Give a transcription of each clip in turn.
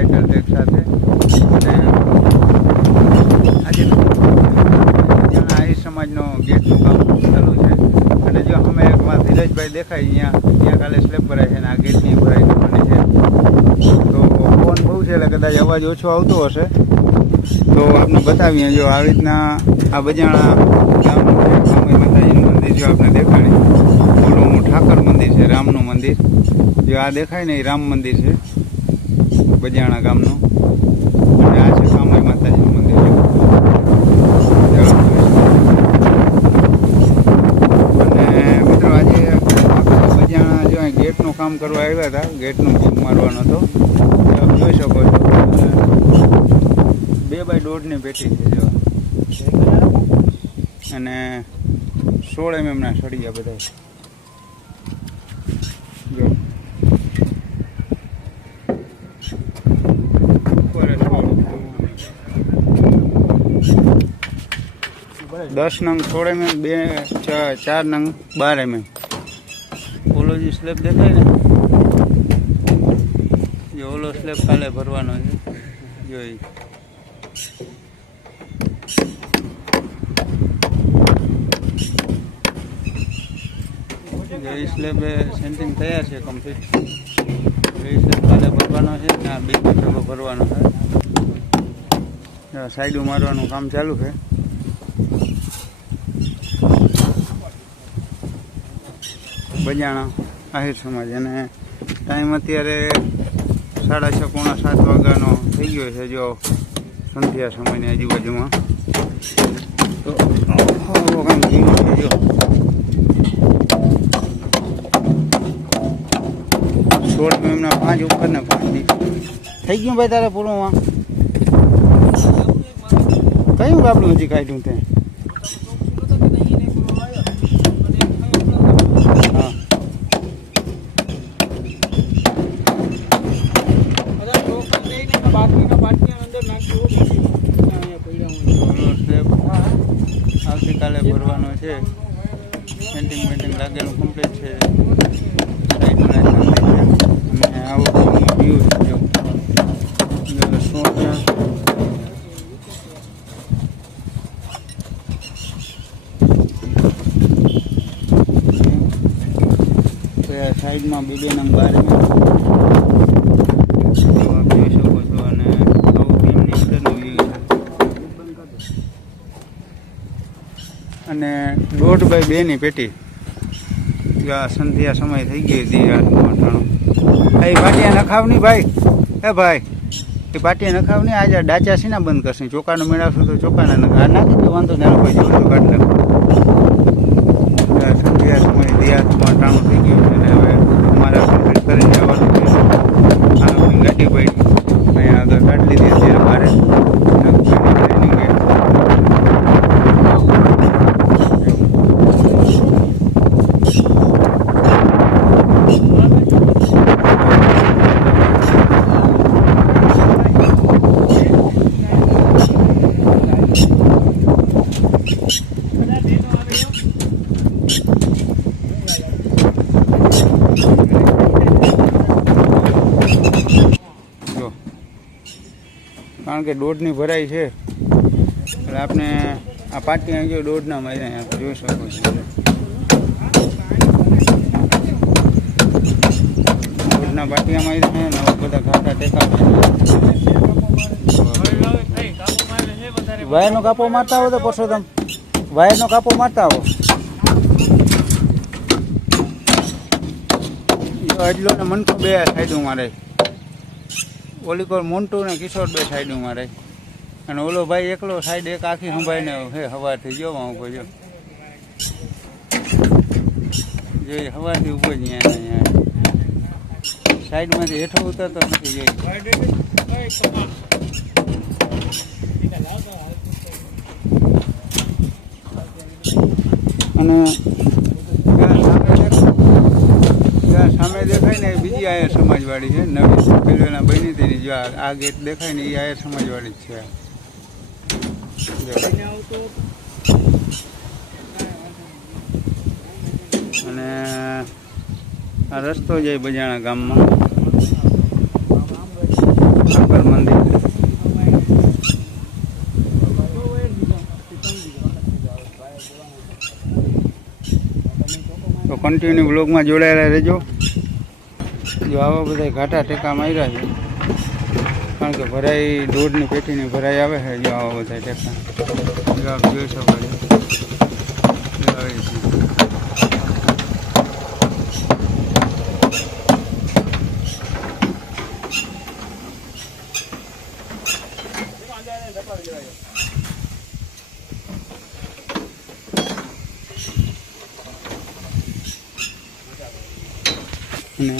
Title એક સાથે. અને આજે આહિર સમાજનો ગેટનું કામ ચાલુ છે. અને જો અમે એકમાં ધીરજભાઈ દેખાય અહીંયા કાલે સ્લેબ ભરાય છે અને આ ગેટની ભરાઈ કરવાની છે. તો પવન બહુ છે એટલે કદાચ અવાજ ઓછો આવતો હશે. તો આપણે બતાવીએ જો આવી રીતના આ બજાણા ગામનું છે. કામય માતાજીનું મંદિર જો આપણે દેખાડે. ઓલું ઠાકર મંદિર છે, રામનું મંદિર. જો આ દેખાય ને એ રામ મંદિર છે બજાણા ગામનું. અને આ છે કામય માતાજીનું મંદિર. અને મિત્રો આજે બજાણા જો ગેટનું કામ કરવા આવ્યા હતા. ગેટનું બીમ મારવાનો હતો. આપ જોઈ શકો છો 2x1.5 પેટી છે જો. અને 16 mm ના સળિયા બધા જો. 10 નંગ 16 mm, 4 નંગ 12 mm. ઓલો જે સ્લેબ દેખાય ને એ ઓલો સ્લેબ કાલે ભરવાનો છે જોઈ. એ સ્લેબ સેન્ટિંગ થયા છે કમ્પ્લીટ. એ સ્લેબ કાલે ભરવાનો છે ને આ 2 સ્લેબો ભરવાનો છે. સાઈડું મારવાનું કામ ચાલુ છે. બજાણા આહિર સમાજ. અને ટાઈમ અત્યારે 6:30 પોણા 7 વાગ્યાનો થઈ ગયો છે જો. સંધ્યા સમયની આજુબાજુમાં. તો આવો કામ ધીમું છે જો. 16 mm ના 5 ઉપર ને 5 નીચે થઈ ગયું ભાઈ તારે પૂરું. કયું ગાબડું હજી કાઢ્યું તે? આવતીકાલે ભરવાનો છે. પેન્ટિંગ લાગેલું કમ્પ્લીટ છે. અને આવો વ્યૂ છે જો. સાઈડમાં 2 નંગ 12 mm જોઈ શકો છો. અને આવું ટીમની અંદરનું વ્યૂ છે. અને 1.5x2 ની પેટી. સંધ્યા સમય થઈ ગઈ હતી. એ પાટિયા નખાવ નહીં ભાઈ. એ ભાઈ એ પાટિયા નખાવ નહીં. આજે ડાચા સીના બંધ કરશે. ચોકાનો મેળવશું તો ચોકાના નખા નાખી દો. વાંધો ને કોઈ જોયું તો કાઢી નાખો. સંધ્યા સમય દિયા 98 થઈ ગયું છે. અને હવે અમારા કમ્પ્લીટ કરીને જવાનું છે. આ ગાડી પડી અહીંયા આગળ કાઢી લીધી અત્યારે બારે. કારણ કે 1.5 ભરાઈ છે એટલે આપણે આ પાટિયા જો 1.5 માર્યા આપણે જોઈ શકો છો. 1.5 પાટિયા માર્યા છે. નવા બધા ઘાટા ટેકા વાયરનો કાપો મારતા આવો તો પરસોત્તમ. વાયરનો કાપો મારતા આવો. અજલો ને મનકો 2 સાઈડું મારે. ઓલી કોર મોન્ટુ ને કિશોર 2 સાઈડું મારે. અને ઓલો ભાઈ એકલો સાઈડ એક આખી સંભાળીને હે હવારથી જોવા ઉભો જો. જોઈ હવારથી ઉભો જ અહીંયા સાઈડમાંથી હેઠો ઉતરતો નથી જોઈ. અને સામે દેખાય ને બીજી આયર સમાજવાળી છે. નવી પેલોના બની હતી જો આ ગેટ દેખાય ને એ આયર સમાજવાળી જ છે. અને આ રસ્તો જાય બજાણા ગામમાં. શંકર મંદિર. તો કન્ટિન્યુ બ્લોગમાં જોડાયેલા રહેજો. જો આવા બધા ઘાટા ટેકા માર્યા છે, કારણ કે ભરાઈ દોઢની પેટીની ભરાઈ આવે છે. જો આવા બધા ટેકા જો આપ જોઈ શકો છો. અને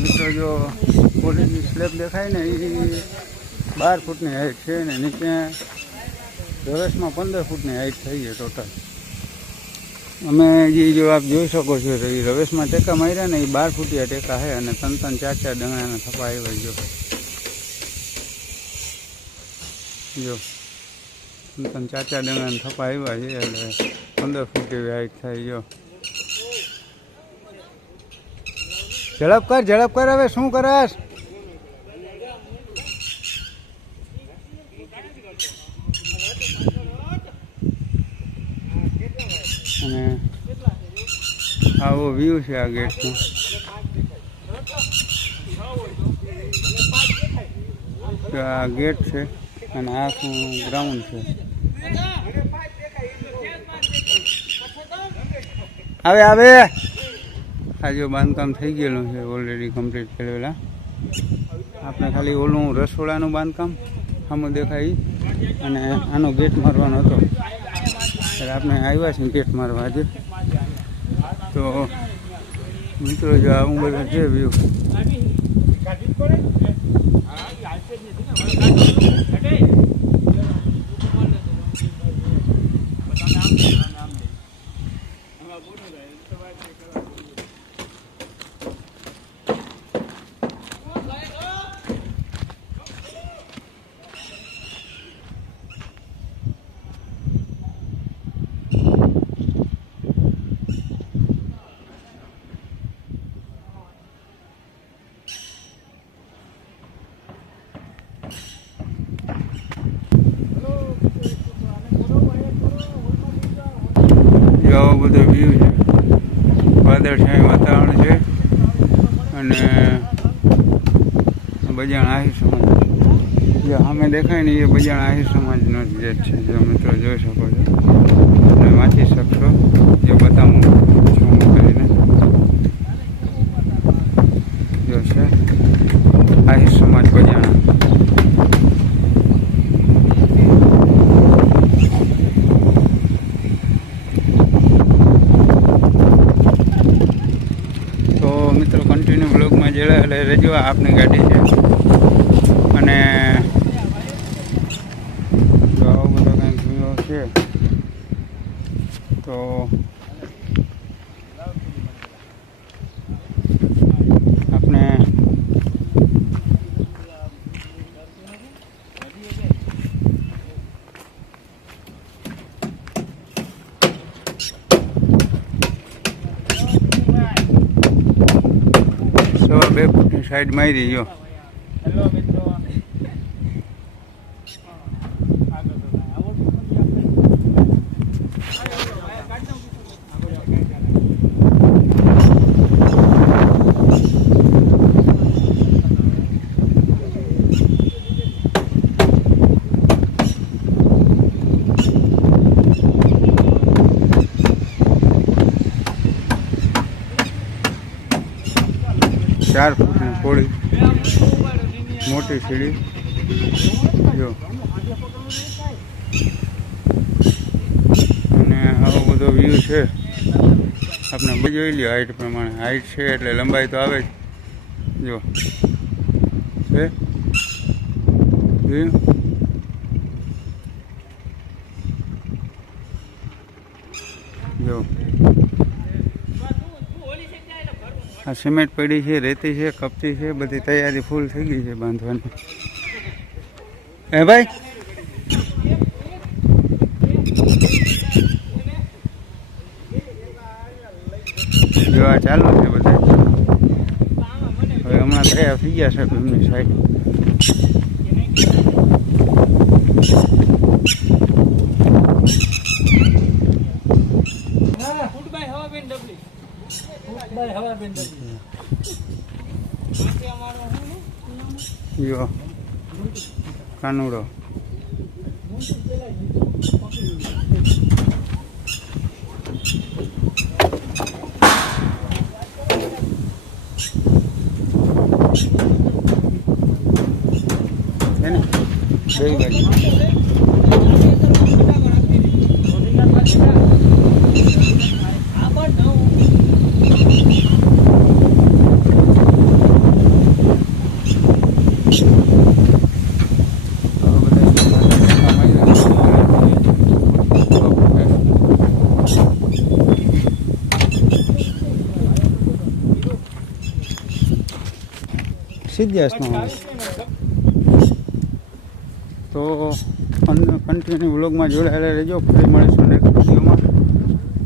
મિત્રો જો પોલીસની સ્લેબ દેખાય ને એ 12 ફૂટની હાઈટ છે ને નીચે રવેશમાં 15 ફૂટની હાઈટ થઈ છે ટોટલ. અમે જે જો આપ જોઈ શકો છો તો એ રવેશમાં ટેકા માર્યા ને એ 12 ફૂટિયા ટેકા છે અને 3-3, 4-4 ડંગણાના થપા આવ્યા. જો 3-3, 4-4 ડંગણાના થપા આવ્યા છે એટલે 15 ફૂટ એવી હાઈટ થાય. જો ઝડપ કર હવે શું કરસ. અને આવો વ્યૂ છે આ ગેટનો. આ ગેટ છે અને આખું ગ્રાઉન્ડ છે. આવે આ જો બાંધકામ થઈ ગયેલું છે ઓલરેડી કમ્પ્લીટ કરેલા. આપણે ખાલી ઓલું રસોડાનું બાંધકામ સામું દેખાય અને આનો ગેટ મારવાનો હતો એટલે આપણે આવ્યા છીએ ગેટ મારવા આજે. તો મિત્રો જો આવું બધા છે વ્યૂ. આવો બધો વ્યૂ છે, વાદળછાયું વાતાવરણ છે અને બજાણ આહિર સમાજ જે સામે દેખાય ને એ બજાણ આહિર સમાજનો જ ગેટ છે. જો મિત્રો જોઈ શકો છો અને વાંચી શકશો. એ બતાવું છું કરીને જો છે આહિર સમાજ બજાણા. મિત્રો કન્ટિન્યુ બ્લોગમાં જોડાયેલા રહેજો. આપની ગાડી છે અને જો આવો બધો કંઈક વ્યૂ છે. તો આપણે સવા 2 ફૂટની સાઈડ મારી ગયો. હેલો મિત્રો, ચાર ફૂટની પોળી મોટી સીડી જો. અને આવો બધો વ્યૂ છે. આપણે જોઈ લ્યો હાઈટ પ્રમાણે. હાઈટ છે એટલે લંબાઈ તો આવે જ. જો છે વ્યૂ. જો આ સિમેન્ટ પડી છે, રેતી છે, કપચી છે, બધી તૈયારી ફૂલ થઈ ગઈ છે બાંધવાની. હે ભાઈ જો આ ચાલુ છે બધા. હવે હમણાં તૈયાર થઈ ગયા છે એમની સાઈડ. જો કાનુડો બે બાજુ સિદ્ધાસમાં તો કન્ટિન્યુ વ્લોગમાં જોડાયેલા રહેજો. ફરી મળીશું નેક્સ્ટ વિડીયોમાં.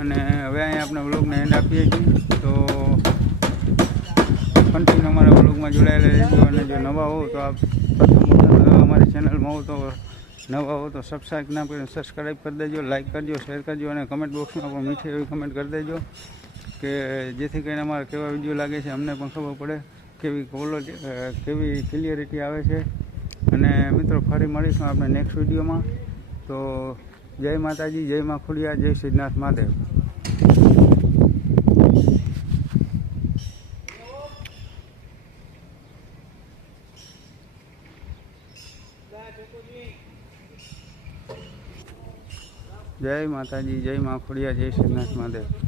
અને હવે અહીંયા આપણે વ્લોગને એન્ડ આપીએ છીએ. તો કન્ટિન્યુ અમારા વ્લોગમાં જોડાયેલા રહેજો. અને જો નવા હો તો આપ પ્રથમ વખત અમારી ચેનલમાં હો તો નવા હો તો સબસ્ક્રાઈબ ના કરીને સબસ્ક્રાઈબ કરી દેજો, લાઇક કરજો, શેર કરજો અને કમેન્ટ બોક્સમાં પણ મીઠી એવી કમેન્ટ કરી દેજો કે જેથી કરીને અમારા કેવા વિડીયો લાગે છે અમને પણ ખબર પડે, કેવી ક્વોલિટી કેવી ક્લિયરિટી આવે છે. અને મિત્રો ફરી મળીશું આપણે નેક્સ્ટ વિડીયોમાં. તો જય માતાજી, જય મા ખોડિયાર, જય સિદ્ધનાથ મહાદેવ. જય માતાજી, જય મા ખોડિયાર, જય સિદ્ધનાથ મહાદેવ.